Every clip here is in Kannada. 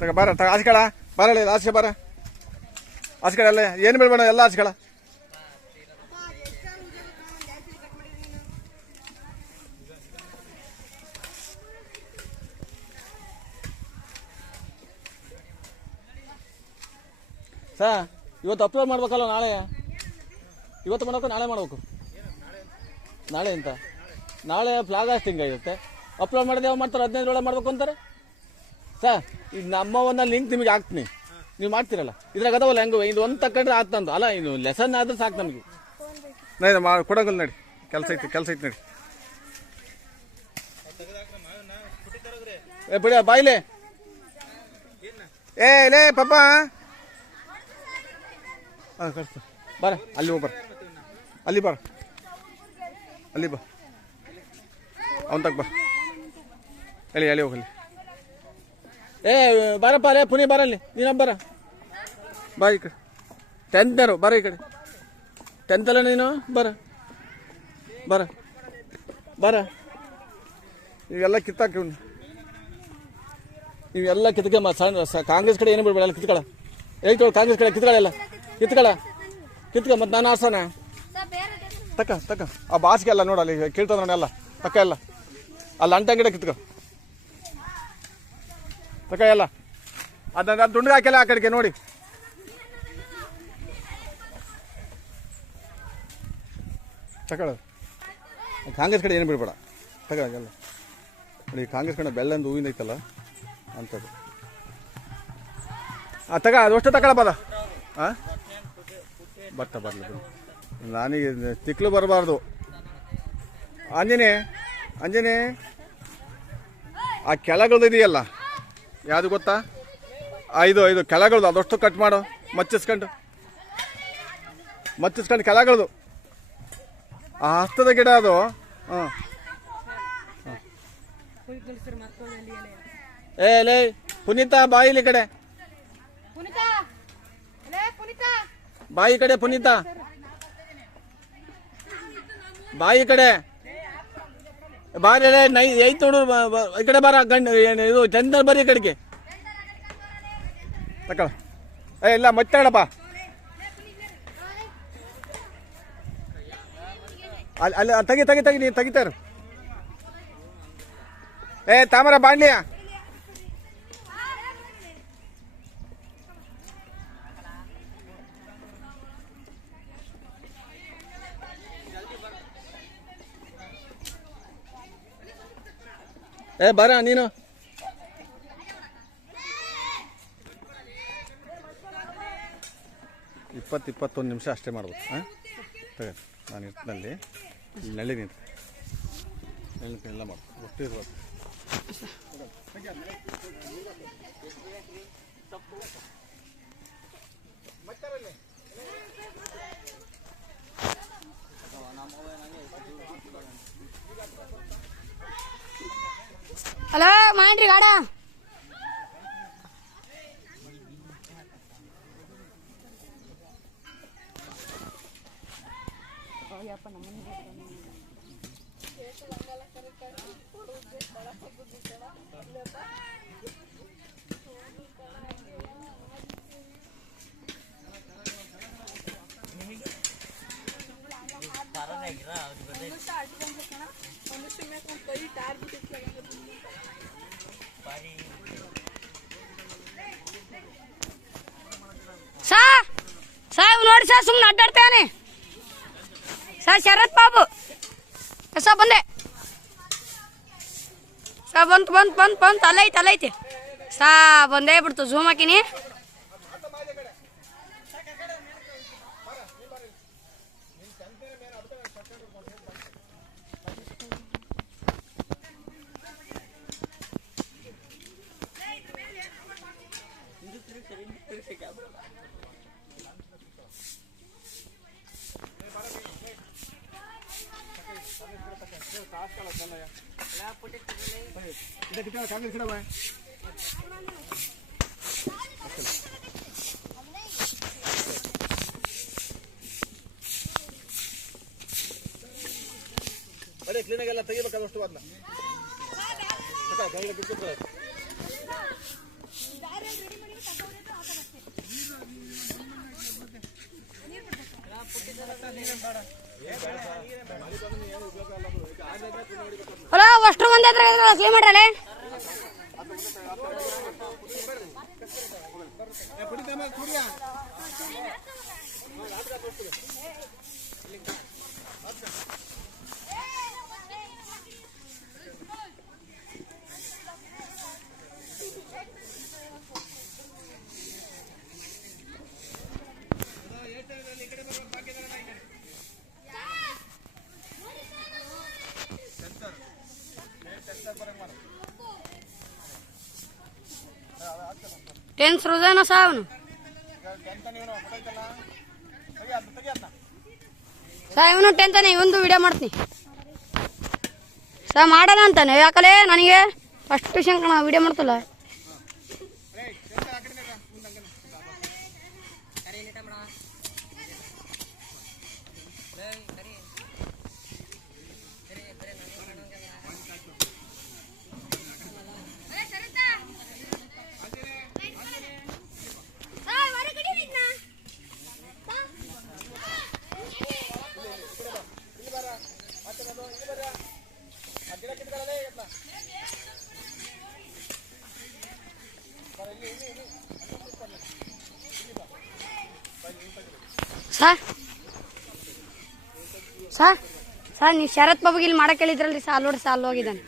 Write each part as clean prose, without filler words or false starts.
ತಗ ಬಾರ ತಗ ಆಸ್ಕಳ ಬರಲ್ಲ ಆಸ್ಕೆ ಬಾರ ಆಸ್ಕಳ ಅಲ್ಲ ಏನು ಬೀಳ್ಬೇಡ ಎಲ್ಲ ಆಸ್ಕಳ ಸಾ ಇವತ್ತು ಅಪ್ಲೋಡ್ ಮಾಡ್ಬೇಕಲ್ಲ ನಾಳೆ ಇವತ್ತು ಮಾಡ್ಬೇಕು ನಾಳೆ ಮಾಡ್ಬೇಕು ನಾಳೆ ಅಂತ ನಾಳೆ ಫ್ಲಾಗ್ ಹಾಸ್ಟಿಂಗ್ ಇರುತ್ತೆ ಅಪ್ಲೋಡ್ ಮಾಡಿದೆ ಯಾವ ಮಾಡ್ತಾರೆ 15 ಒಳಗೆ ಮಾಡ್ಬೇಕು ಅಂತಾರೆ ಸರ್ ಈಗ ನಮ್ಮ ಒಂದು ಲಿಂಕ್ ನಿಮಗೆ ಹಾಕ್ತೀನಿ ನೀವು ಮಾಡ್ತೀರಲ್ಲ ಇದ್ರಾಗ ಅದಾವಲ್ಲ ಹೆಂಗೆ ಇದು ಒಂದು ತಗೊಂಡ್ರೆ ಆಗ್ತಂದು ಅಲ್ಲ ಇದು ಲೆಸನ್ ಆದ್ರೆ ಸಾಕು ನಮಗೆ ನಡಿ ಕೊಡೋಗಲ್ಲ ನಡಿ ಕೆಲಸ ಐತಿ ನಡಿ ಏ ಬಿಡ ಬಾಯ್ಲೆ ಏ ಲೇ ಪಾಪ ಹಾಂ ಕಳಿಸ್ತು ಬರ ಅಲ್ಲಿ ಹೋಗ್ಬರ ಅಲ್ಲಿ ಬರ ಅಲ್ಲಿ ಬಾ ಅವನ್ ತಗ ಬಾ ಹೇಳಿ ಹೋಗಲಿ ಏ ಬರಪ್ಪ ರೇ ಪುನಿ ಬರಲ್ಲಿ ನೀನೊಬ್ಬ ಬಾ ಈ ಕಡೆ 10ನೇರು ಬರ ಈ ಕಡೆ 10th ಅಲ್ಲ ನೀನು ಬರ ಇವೆಲ್ಲ ಕಿತ್ತಾಕಿ ಇವೆಲ್ಲ ಕಿತ್ಕೆ ಕಾಂಗ್ರೆಸ್ ಕಡೆ ಏನು ಬಿಡ್ಬೇಡ ಎಲ್ಲ ಕಿತ್ಕೊಳ ಹೇಳ್ತೇಳು ಕಾಂಗ್ರೆಸ್ ಕಡೆ ಕಿತ್ಕೊಳ್ಳಲ್ಲ ಕಿತ್ಕ ಮತ್ತು ನಾನು ಆರ್ಸೋಣ ತಕ್ಕ ಆ ಬಾಸ್ಗೆ ಎಲ್ಲ ನೋಡಲ್ಲಿ ಕೇಳ್ತದ ನೋಡಿ ಎಲ್ಲ ತಕ್ಕ ಎಲ್ಲ ಅಲ್ಲಿ ಅಂಟ ಗಿಡ ಕಿತ್ಕ ತಕ್ಕ ಎಲ್ಲ ಅದನ್ನ ದುಂಡು ಹಾಕಿಲ್ಲ ಆ ಕಡೆಗೆ ನೋಡಿ ತಗೊಳ ಕಾಂಗ್ರೆಸ್ ಕಡೆ ಏನು ಬಿಡ್ಬೇಡ ತಗ ಎಲ್ಲ ನೋಡಿ ಕಾಂಗ್ರೆಸ್ ಕಡೆ ಬೆಲ್ಲಂದು ಹೂವಿಂದ ಐತಲ್ಲ ಅಂಥದ್ದು ತಗ ಅದಷ್ಟು ತಗೊಳ ಬದ ಹಾಂ ಬರಲಿ ನನಗೆ ತಿಕ್ಲು ಬರಬಾರ್ದು ಅಂಜನೆ ಆ ಕೆಳಗಳ್ದು ಇದೆಯಲ್ಲ ಯಾವುದು ಗೊತ್ತಾ ಇದು ಕೆಳಗಳ್ದು ಅದಷ್ಟು ಕಟ್ ಮಾಡು ಮಚ್ಚಿಸ್ಕೊಂಡು ಕೆಳಗಳ್ದು ಆ ಹಸ್ತದ ಗಿಡ ಅದು ಹಾಂ ಏ ಲೇ ಪುನೀತಾ ಬಾಯಿಲಿ ಕಡೆ ಬಾಯಿ ಕಡೆ ಪುನೀತಾ ಬಾಯಿ ಕಡೆ ಬಾರಿ ಐತ್ ನೋಡು ಈ ಕಡೆ ಬಾರ ಗಂಡ ಇದು ಚಂದ ಬರೀ ಕಡೆಗೆ ತಕ ಇಲ್ಲ ಮತ್ತಾಡಪ್ಪ ಅಲ್ಲಿ ತೆಗಿ ನೀನು ತೆಗಿತಾರ ತಾಮರ ಬಾಣ್ಲಿಯ ಬರ ನೀನು ಇಪ್ಪತ್ತೊಂದು ನಿಮಿಷ ಅಷ್ಟೇ ಮಾಡ್ಬೇಕು ಹಾಂ ತಗ ನಾನು ಇರ್ತನಲ್ಲಿ ನಳ್ಳಿ ನಿಂತು ಎಲ್ಲ ಮಾಡ್ಬೇಕು ಒಟ್ಟು ಇರ್ಬೇಕು ಹಲೋ ಮಾಡ್ರಿ ಗಾಡ ಸಾಹೇಬ್ ನೋಡಿ ಸರ್ ಸುಮ್ಮನೆ ಅಡ್ಡಾಡ್ತಾನೆ ಸರ್ ಶರತ್ ಬಾಬು ಸರ್ ಬಂದೆ ಸರ್ ಬಂತು ಅಲ್ಲೈತೆ ಸಾ ಬಂದೇ ಬಿಡ್ತು ಝೂಮ್ ಹಾಕಿನಿ ಕಾಂಗ್ರೆಸ್ ಗಿಡ ಬಾಯ್ ಅದೇ ಕ್ಲೀನಾಗೆಲ್ಲ ತೆಗಿಬೇಕಾದಷ್ಟು ಅದನ್ನ ಅಲ್ಲ ಅಷ್ಟು ಮಂದಿ ಹತ್ರ ಕ್ಲೀನ್ ಮಾಡ್ರಲ್ಲೇ. ಟೆನ್ಸ್ ರೋಜಾನ ಸಾವನು ಸಾ ಇವನು ಟೆಂತಾನೆ ಇವೊಂದು ವಿಡಿಯೋ ಮಾಡ್ತೀನಿ ಸಾ ಮಾಡೋಣ ಅಂತಾನೆ ಯಾಕಲೇ ನನಗೆ ಫಸ್ಟ್ ಶಂಕಣ ವಿಡಿಯೋ ಮಾಡ್ತಲ್ಲ. ಸರ್ ನೀವು ಶರತ್ ಬಾಬುಗೆ ಇಲ್ಲಿ ಮಾಡಕ್ಕೆ ಹೇಳಿದ್ರಲ್ರಿ ಸಾಲ್ ಹೋಗಿದ್ದಾನೆ.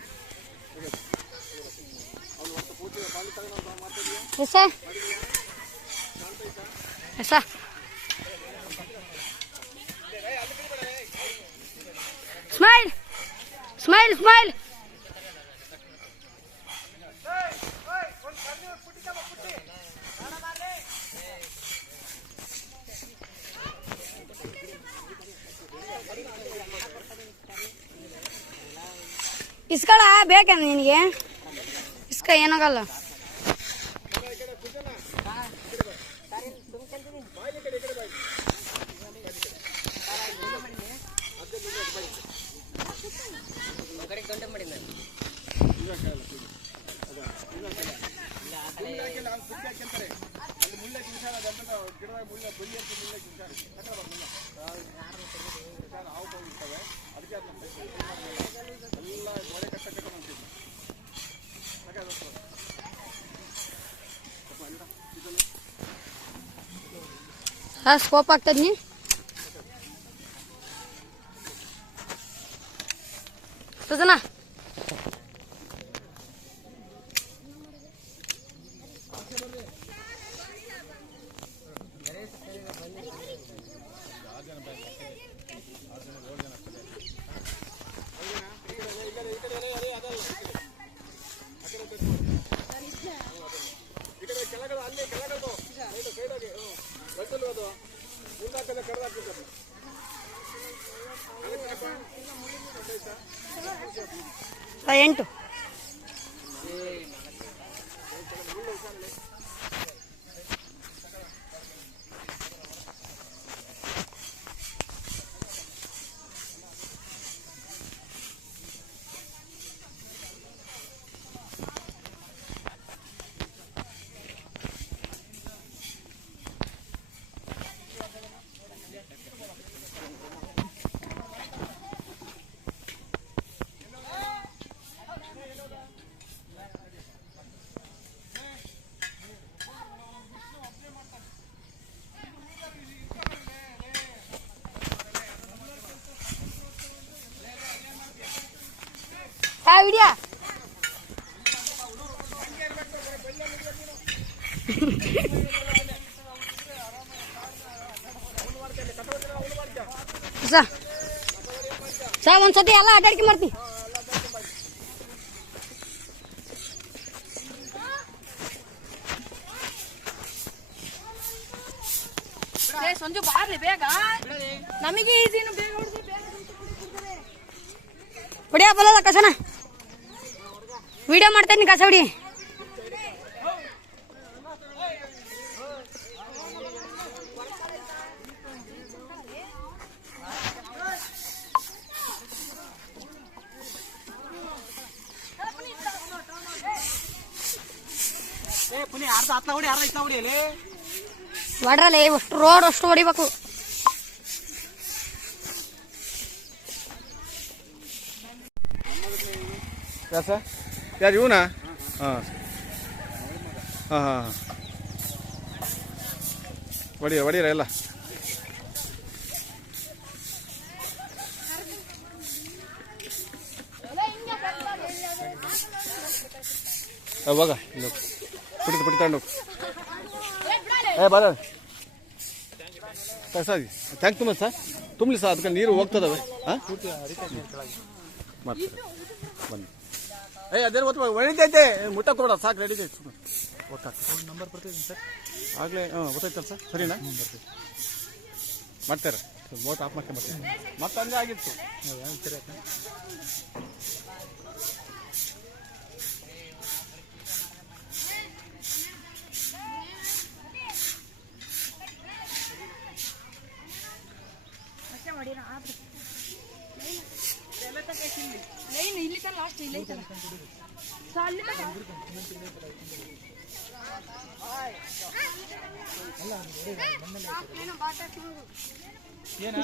Smile smile smile. ಇಸ್ಕೊಳ ಬೇಕ ನಿನಗೆ ಇಸ್ಕ ಏನಾಗಲ್ಲ. ಸ್ಕೋಪ್ ಆಗ್ತದ ನೀ ಸುಜನಾ. ಎಂಟು ವಿಡಿಯೋ ಸಾ ಒಂದ್ಸತಿ ಎಲ್ಲ ಅಡ್ಡಾಡ್ಕೆ ಮಾಡ್ತೀನಿ. ಸಂಜು ಬಾರ್ಲಿ ಬೇಗ ನಮಗೆ ಈಜಿನು ಬೇಗ ಹೊಡಿಯ ಬಲ್ಲದ ಕಸನ ವಿಡಿಯೋ ಮಾಡ್ತೇನೆ ಕಸ ಹೊಡಿ. ಹೊಡ್ರಲ್ಲ ಅಷ್ಟು ರೋಡ್ ಅಷ್ಟು ಹೊಡಿಬೇಕು. ಯಾರು ಇವನಾ? ಹಾಂ ಹಾಂ ಹಾಂ ಹಾಂ ಹೊಡೀರ ಎಲ್ಲ. ಹೋಗ ಪುಡಿ ತಗೊಂಡು ಬರ ಸರ್ ಟ್ಯಾಂಕ್ ತುಂಬ ಸರ್ ತುಂಬಲಿ ಸರ್, ಅದಕ್ಕೆ ನೀರು ಹೋಗ್ತದವೆ. ಹಾಂ ಮತ್ತೆ ಬನ್ನಿ. ಅದೇನು ಗೊತ್ತ ಒಣಿತೈತೆ, ಮುಟ್ಟಕ್ಕೆ ಸಾಕು ರೆಡಿ ಐತೆ. ಗೊತ್ತಾಗ್ತದೆ ನಂಬರ್ ಬರ್ತಿದ್ದೀನಿ ಸರ್ ಆಗಲೇ. ಗೊತ್ತಾಯ್ತಲ್ಲ ಸರ್, ಸರಿನಾ? ಬರ್ತೀವಿ ಮಾಡ್ತಾರೆ. ಮೋಟ್ ಆಫ್ ಮಾಡ್ಕೊಂಡು ಬರ್ತೀನಿ. ಮತ್ತೆ ಹಂಗೆ ಆಗಿತ್ತು. ಸರಿ ಆಯ್ತಾ? ಏನ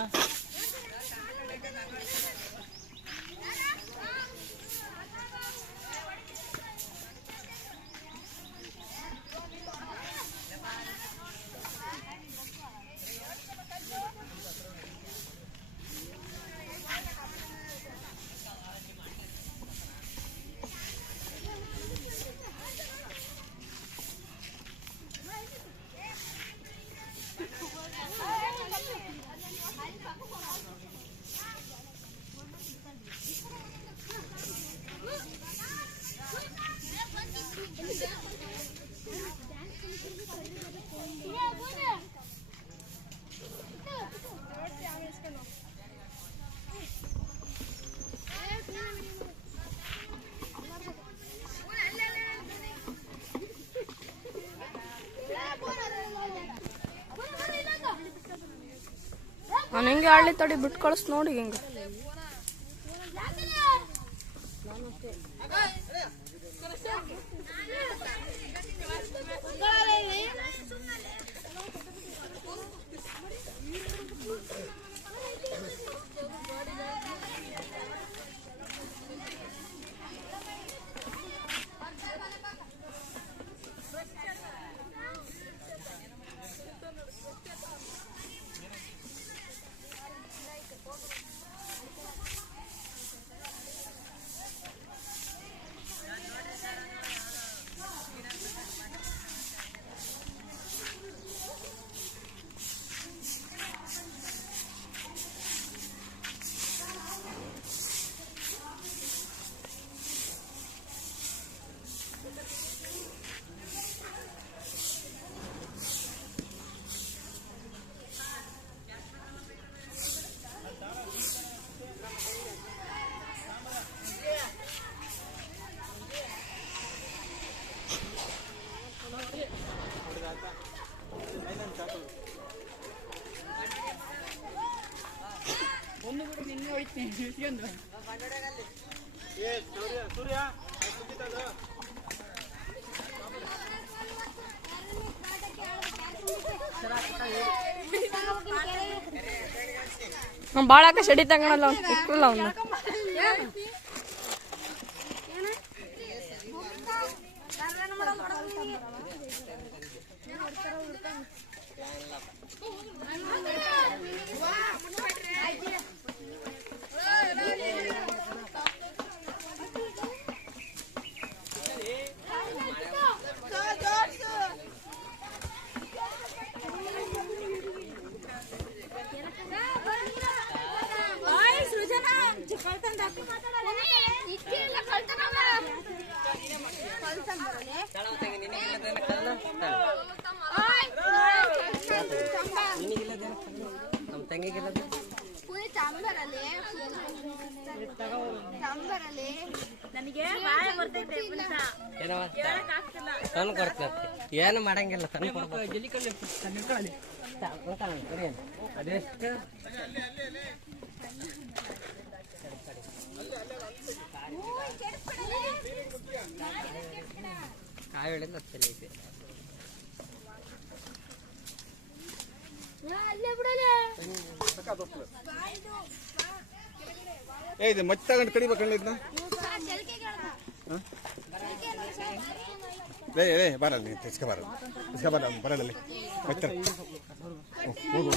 ನಾನು ಹೆಂಗೆ ಆಡ್ಲಿ ತಡಿ ಬಿಟ್ಟು ಕಳಿಸ್ ನೋಡಿ ಹೆಂಗೆ. ಭಾಳ ಶೆಡಿ ತಗೊಳಲ್ಲ ಅವ್ನು ಇಕ್ಕಲ್ಲ ಅವನು. ಏನು ಮಾಡಂಗಿಲ್ಲ ಅದೆಷ್ಟು ಆವೇಳಿಂದ ತಲೆ ಐತೆ. ಇದು ಮಚ್ಚ ತಗೊಂಡು ಕಡಿಬೇಕಲ್ಲ ಇದನ್ನ. ಏ ಬರಲ್ಲ ನೀನು ಬರಲ್ಲ ಬರಲ್ಲ ಮಚ್ಚ ಹೋಗು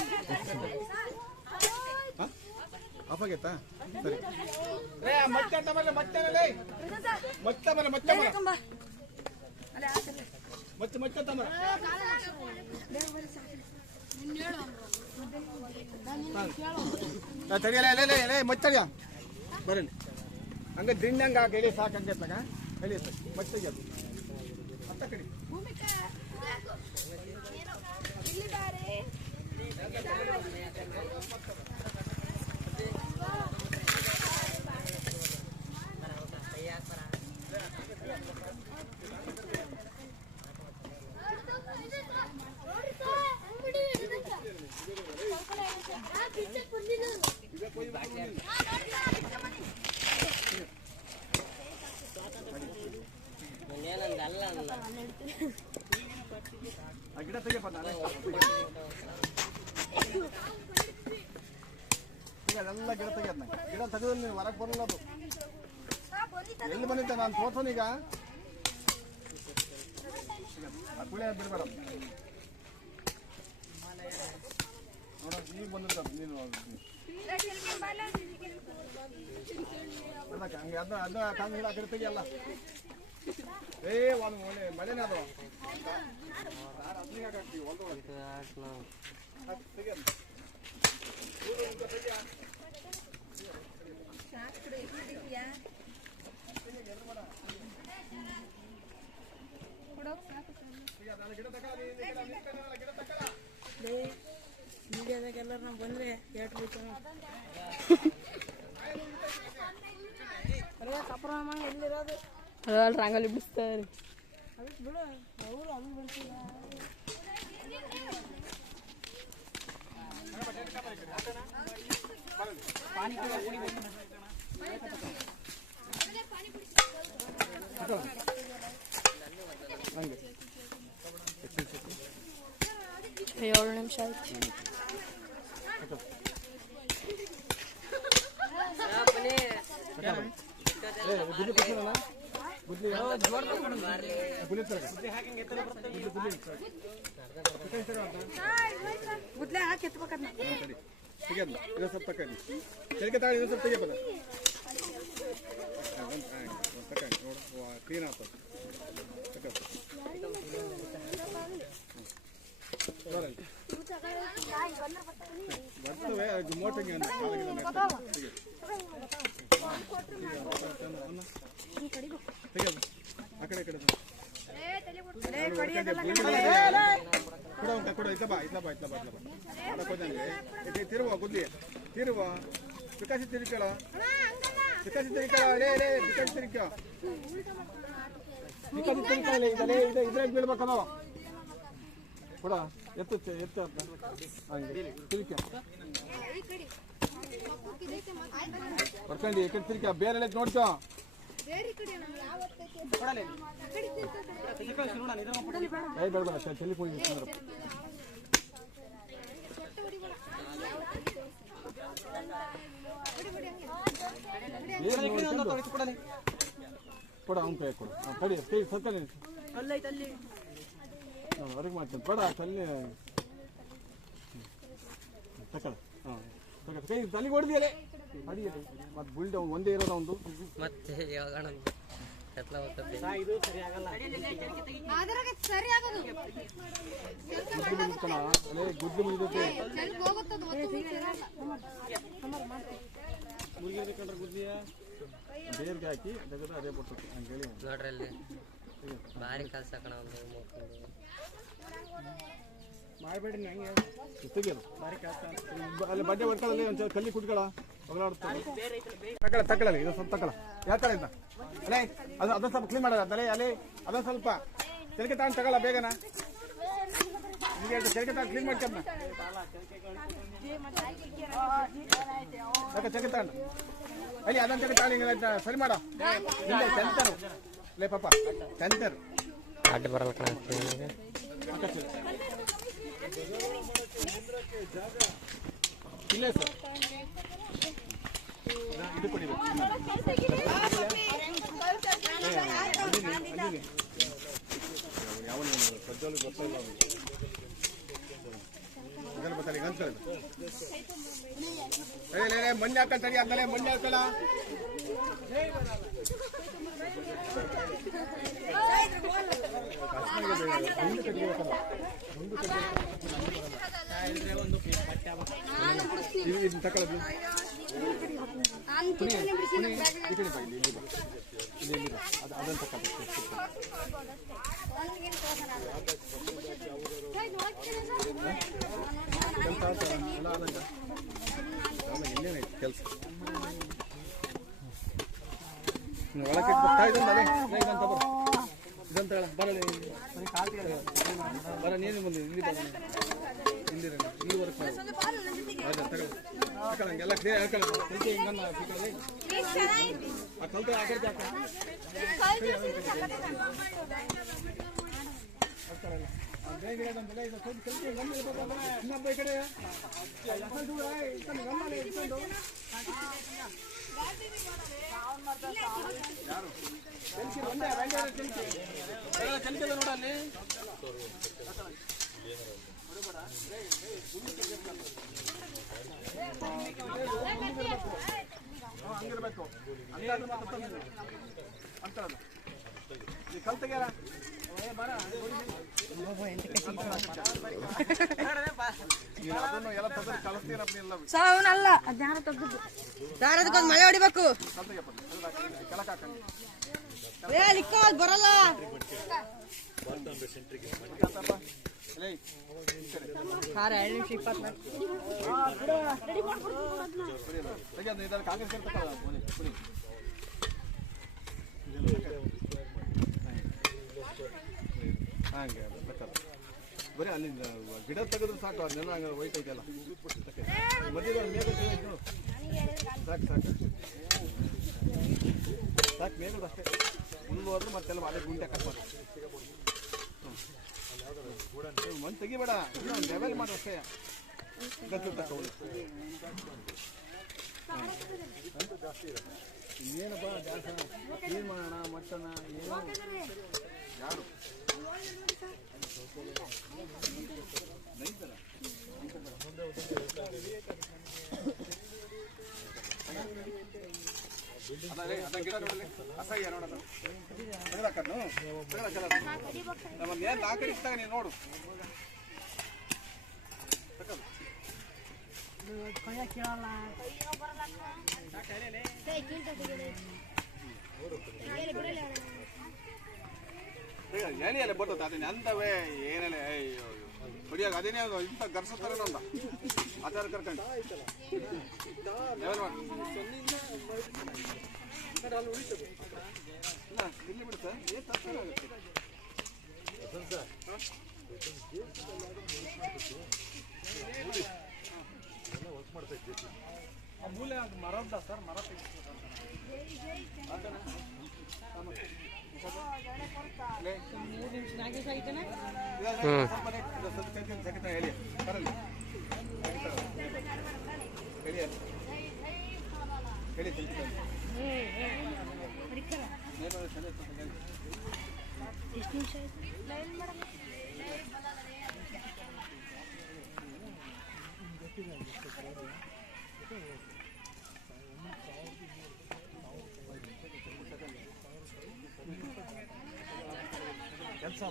ಆಫ್ ಆಗೈತಾ ಸರಿ. ಮಚ್ಚ ಅಂತ ಬರಲ್ಲ ಮಚ್ಚ ಮಚ್ಚ ಬರ ಮಚ್ಚ ಮಚ್ಚ ಮಚ್ಚ ಅಂತ ಬರ ತಡಿಯಲ್ಲ ಮಚ್ಚಡ್ಯ ಬರಲಿ ಹಂಗೆ ದಿಂಡಂಗ ಹೇಳಿ ಸಾಕಂಗೈತಾಗ ಹೇಳಿ ಮಚ್ಚಗೆ ಅದು ಅತ್ತ ಕಡಿ ಗಿಡ ತೆಗೆಪ್ಪ ಅದೆಲ್ಲ ಗಿಡ ತೆಗಿಯದ್ನ ಗಿಡ ತೆಗೆದ್ರೆ ನೀವು ಹೊರಗೆ ಬರಲ್ಲ ಅದು ಎಲ್ಲಿ ಬಂದಿದ್ದೆ ನಾನು ತೋರ್ಸೋನು ಈಗ ಕುಳಿ ಬಿಡ್ಬೇಡ ನೋಡ ಈಗ ಬಂದಿರ್ತ ನೀನು ಹಂಗೆ ಅದನ್ನ ಕಂಡು ಗಿಡ ಕಡೆ ತೆಗಿಯಲ್ಲ ಏ ಒಂದು ಒಳ್ಳೆ ಮಳೆನೇ ಅದು ತೆಗಿಯಲ್ಲ ಮೀಡಿಯಾದಾಗೆಲ್ಲ ನಾವು ಬಂದ್ರೆ ಎಲ್ಲಿರೋದು ರಂಗೋಲಿ ಬಿಡಿಸ್ತಾರೆ ಅದಕ್ಕೆ ಬಿಡು ಅವರು ಅದು ಬರ್ತೀಯ ಏಳು ನಿಮಿಷ ಆಯ್ತು. ಗುದ್ಲೆ ಹಾಕಿ ಎತ್ಬೇಕನ್ನ ತೆಗಿಯಲ್ಲ ಇದು ಸ್ವಲ್ಪ ತಗೊಂಡು ತೆರಿಗೆ ತಾಳಿ ಇದು ಸ್ವಲ್ಪ ತೆಗಿಯಪ್ಪ ತಗೊಂಡು ನೋಡು ಕ್ಲೀನ್ ಆಗ್ತದೆ ಬರ್ತವೆ ಮೋಟಿಗೆ ತೆಗಿಯಪ್ಪ ಆ ಕಡೆ ಕಡೆ ಕೊಡ ತಿರುವ ಗುದ್ಲಿ ತಿರುವ ವಿಕಾಸಿ ತಿರುಕಳ ವಿಕಾಸಿ ತಿರುಕಳ ವಿಕಾಸಿ ತಿರುಕ ವಿಕಾಸಿ ತಿರುಕಲ್ಲ ಇದ್ರಾಗ ಬೀಳ್ಬೇಕಲ್ಲ ಕೊಡ ಎತ್ತು ಎತ್ತು ಹಂಗೆ ತಿರುಕ ಬರ್ಕೊಂಡು ಈ ಕಡೆ ತಿರುಕ ಬೇರೆ ನೋಡ್ಕೊ ಬೇಡ ತಲೆ ಹೋಗಿ ಕೊಡ ಅವ್ನ ಕೈ ಕೊಡು ಕಡಿ ಕೈ ಸರ್ಕಲ್ಲಿ ಹೊರಗೆ ಮಾಡ್ತೀನಿ ಕೊಡ ತಲೆ ತಕಳ ಹಾಂ ಕೈ ತಲೆಗೆ ಹೊಡೆದಿಯಲ್ಲೇ ಅಡಿಯಲ್ಲಿ ಮತ್ತೆ ಬುಲ್ಡ್ ಒಂದೇ ಇರೋದು ಒಂದು ಮತ್ತೆ ಯಾವಾಗ ಗುದ್ದು ಮುಗಿದೈತೆ ಮುಗಿದ ಕಂಡ್ರೆ ಗುದ್ದಿಯ ಬೇರ್ಗೆ ಹಾಕಿ ತೆಗೆದು ಅದೇ ಬಿಡ್ತದೆ ಹಂಗೆ ಹೇಳಿ ನೋಡ್ರಿ ಅಲ್ಲಿ ಭಾರಿ ಕೆಲಸ ಕಣ ಮಾಡಬೇಡಿ ನಂಗೆ ತೆಗಿಯೋದು ಅಲ್ಲಿ ಬಡ್ಡೆ ಹೊಡ್ಕೊಳ್ಳಿ ಒಂಚೂರು ಕಲ್ಲಿ ಕುಟ್ಕೊಳ್ಳ ಹೊಗಳಾಡ್ತಾರೆ ತಗೊಳ್ಳಲಿ ಇದು ಸ್ವಲ್ಪ ತಗೊಳ್ಳ ಯಾವ ಥರ ಇದ್ದ ಅಲ್ಲೇ ಅದನ್ನ ಸ್ವಲ್ಪ ಕ್ಲೀನ್ ಮಾಡೋದು ಅಲ್ಲೇ ಅಲ್ಲಿ ಅದನ್ನ ಸ್ವಲ್ಪ ತೆರಿಗೆ ತಗೊಂಡು ತಗೊಳ್ಳ ಬೇಗನ ನಿಮಗೆ ತೆರಿಗೆ ತಗೊಂಡು ಕ್ಲೀನ್ ಮಾಡ್ಕೊಂಡ ಯಾಕೆ ತೆರಿಗೆ ತಗೊಂಡು ಅಲ್ಲಿ ಅದನ್ನ ತೆಗೆ ತಗೊಳ್ಳಿ ಸರಿ ಮಾಡೋ ಇಲ್ಲ ಚಂತರು ಲೇ ಪಾಪ ಚಂತರು ಅಡ್ಡ ಬರಲ್ಲ ಕಣ ನನಗೆ. ಇಲ್ಲ ಸರ್ ಇದು ಕೊಡಿಬೇಕು. ಮಂಜ ಹಾಕಂತ ಆದ್ಮೇಲೆ ಮಂಜ ಹಾಕಲ್ಲ. ಕೆಲಸ ಒಳಗೆ ಬರ್ತಾ ಇದಂತ ಇದಂತ ಬರಲಿ ಬರ ನೀನು ಬಂದು ಇಲ್ಲಿ ಇಲ್ಲಿ ವರ್ಕ್ ಮಾಡಿ ತಗೊಳ್ಳಂಗೆಲ್ಲ ಕ್ಲಿಯರ್ ಹೇಳ್ಕೊಳ್ಳಿ. ಹಿಂಗನ್ನ ಆ ಕಲ್ತು ಆ ಕಡೆ ಹಾಕ ಇನ್ನೊಬ್ಬ ಈ ಕಡೆ ಚಲಿಕಲ್ಲ ನೋಡ ಅಲ್ಲಿ ಹಂಗಿರ್ಬೇಕು ಅಂತ ಕಲ್ತಗ್ಯಾರ ಅವನಲ್ಲ ಜ್ಞಾನ ತೆಗ್ದು ಯಾರದಕ್ಕೊಂದು ಮಳೆ ಹೊಡಿಬೇಕು. ಬರಲ್ಲ ಹಂಗೆ ಬರೀ ಅಲ್ಲಿ ಗಿಡ ತೆಗೆದ್ರೆ ಸಾಕು. ಅದನ್ನೆಲ್ಲ ಹಂಗೆ ವೈಟ್ ಐತೆಲ್ಲ ಮಧ್ಯದ ಮೇಘ ಸಾಕು ಸಾಕು ಸಾಕು ಮೇಘದ ಅಷ್ಟೇ. ಹುಲ್ಲು ಹೋದ್ರೆ ಮತ್ತೆಲ್ಲ ಅದೇ ಗುಂಡೆ ಹಾಕಬಾರ್ದು. ಮಣ್ಣು ತೆಗಿಬೇಡ, ಲೆವೆಲ್ ಮಾಡಿ ಅಷ್ಟೇ. ಗತ್ತು ತಗೊಳ್ಳಿ ಇನ್ನೇನಪ್ಪ ಜಾಸ್ತಿ ಕ್ಲೀನ್ ಮಾಡೋಣ ಮಟ್ಟನ ಏನು ಯಾರು ಅದ ಗಿಡ ನೋಡಲಿ ಅಸಹ್ಯ ನೋಡೋದು ತೆಗೆದಾಕನ್ನು ನಮ್ಮನ್ನು ಏನು ಆ ಕಡೆ ಇಟ್ಟಾಗ ನೀನು ನೋಡು ಹೇಳಿ ಅಲ್ಲ ಬರ್ತದೆ ಅದನ್ನ ಅಂತವೇ ಏನೆಲ್ಲ ಹೊಡಿಯಾಗ ಅದೇನೇ ಇಂಥ ಗರ್ಸತ್ತಾರ ಅಂದ ಆಚಾರ ಕರ್ಕೊಂಡು ಇಲ್ಲಿ ಬಿಡು ಸರ್ ಏನು ತಪ್ಪು ಆಗುತ್ತೆ ಮೂಲೆ ಅದು ಮರದ ಸರ್ ಮರ ಹೇಳಿ ಬರಲ್ಲ ಹೇಳಿ ಹೇಳಿ ಎಷ್ಟು ನಿಮಿಷ ಕೆಲಸ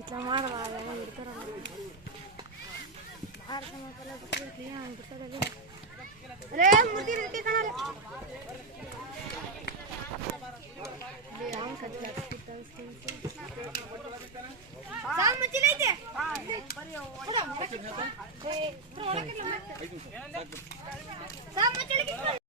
ಇట్లా ಮಾಡಬಾರ್ದು ಇರ್ತಾರಲ್ಲ ಭಾರತ ಮಕ್ಕಳ ಕ್ಲೀನ್ ಆಗಿಬಿಡ್ತಾರೆ. ಅರೇ ಮುದ್ದಿ ರೀತಿ ಕಾಣಲ್ಲ ಯಾವ ಕಚ್ಚ ಐದು ನಿಮಿಷ ಸಾಕು.